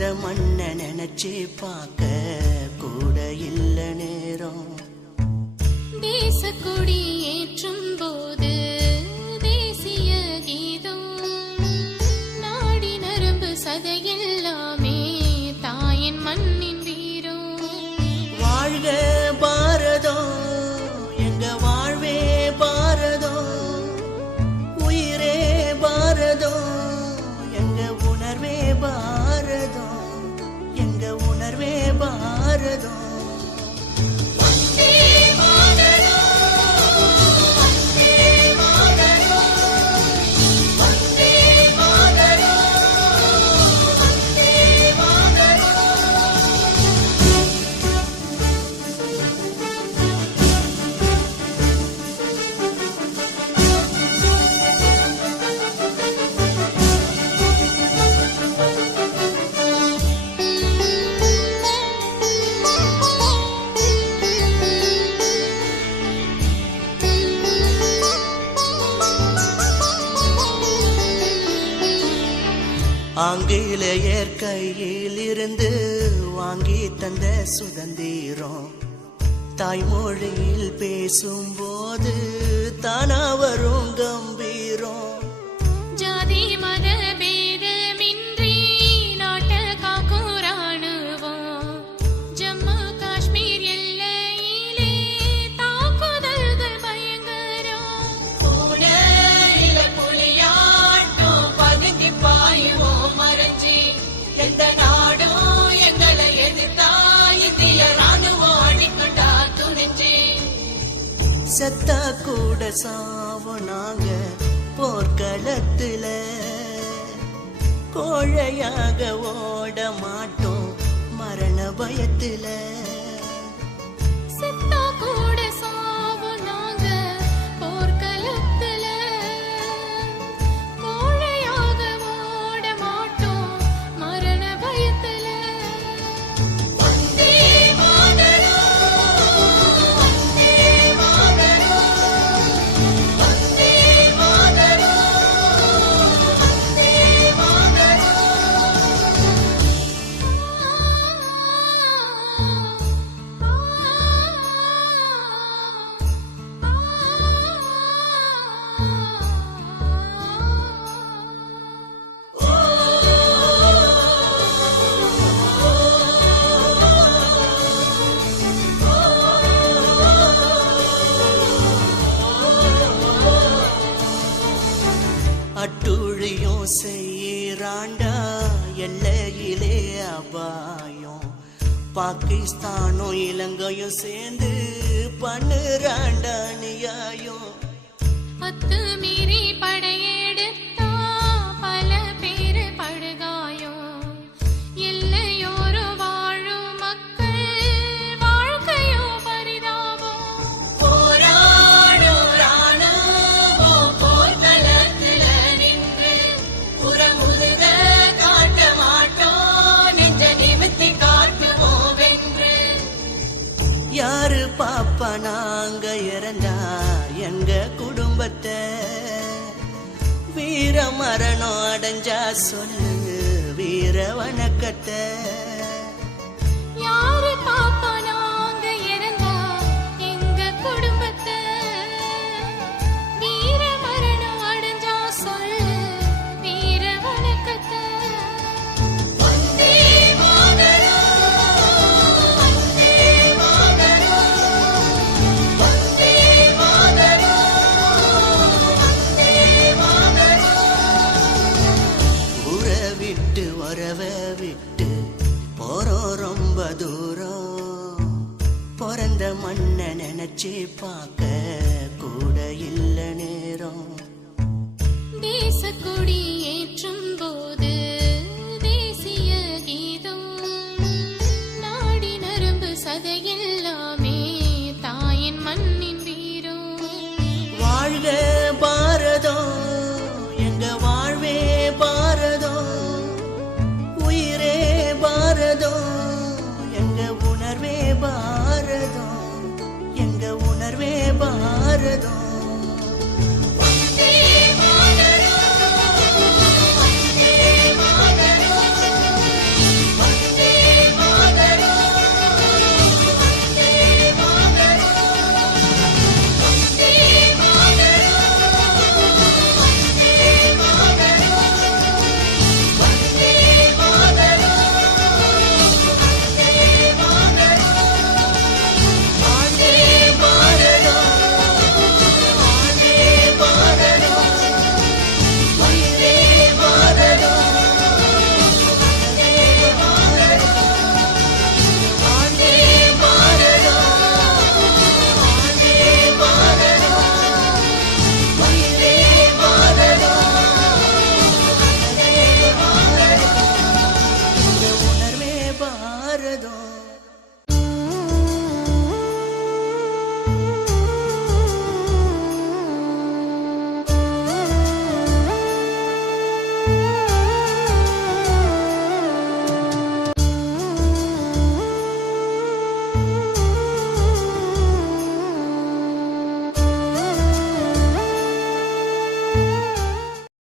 பிறந்த மண்ண நினைச்சு பார்க்க கூட இல்ல நேரம். தேசக்கொடி ஏற்றும் போது தேசிய கீதம் நாடி நரம்பு சதையெல்லாமே தாயின் மண்ணின் வீரம். வாழ்க பாரதம் எங்க வாழ்வே பாரதம், உயிரே பாரதம் எங்க உணர்வே பாரதம், எங்க உணர்வே பாரதம். ஆங்கிலேயர் கையில் இருந்து வாங்கி தந்த சுதந்திரம், தாய்மொழியில் பேசும்போது தானா வரும் கம்பீரம். ஜாதி மத பேதமின்றி நாட்ட காக்கும் ராணுவம் ஜம்மு காஷ்மீர் எல்லையிலே தாக்குதல்கள் பயங்கரம். புலியாட்டம் பதுங்கி பாயுவோம் மறைஞ்சி எந்த நாடும் எங்களை எதிர்த்தா இந்திய ராணுவம் அடிக்கட்டா துணிஞ்சி. செத்தா கூட சாவோம் நாங்க போர்க்களத்துல, கோழையாக ஓட மாட்டோம் மரண பயத்துல. செத்தா கூட சாவோம் நாங்க போர்க்களத்துல, கோழையாக ஓட மாட்டோம் மரண பயத்துல. வந்தே மாதரம் வந்தே மாதரம் வந்தே மாதரம் வந்தே அட்டுழியும் செய்யறாண்டா எல்லையிலே அபாயம், பாகிஸ்தானும் இலங்கையும் சேர்ந்து பண்ணுறாண்டா நியாயம். அத்துமீறி படையெடுத்தா பல பேரு படுகாயம், எல்லையோரு வாழும் மக்கள் வாழ்க்கையோ பரிதாபம். போராடும் ராணுவம் போர்க்களத்துல நின்று புறமுதுக காட்ட மாட்டோம், நெஞ்ச நிமித்தி காட்டுவோம் வென்று. யாரு பாப்பா நாங்க இறந்தா எங்க குடும்பத்தை, வீர மரணம் அடைஞ்சா சொல்லு வீர வணக்கத்தை. யாரு பாப்பா நாங்க இறந்தா எங்க குடும்பத்தை, வீர மரணம் அடைஞ்சா சொல்லு வீர வணக்கத்தை. வந்தே மாதரம் வந்தே மாதரம் வந்தே மாதரம் வந்தே மாதரம். ஊரை விட்டு உறவ விட்டு போறோம் ரொம்ப தூரம், பிறந்த மண்ண நினைச்சு பார்க்க கூட இல்ல நேரம். தேசக்கொடி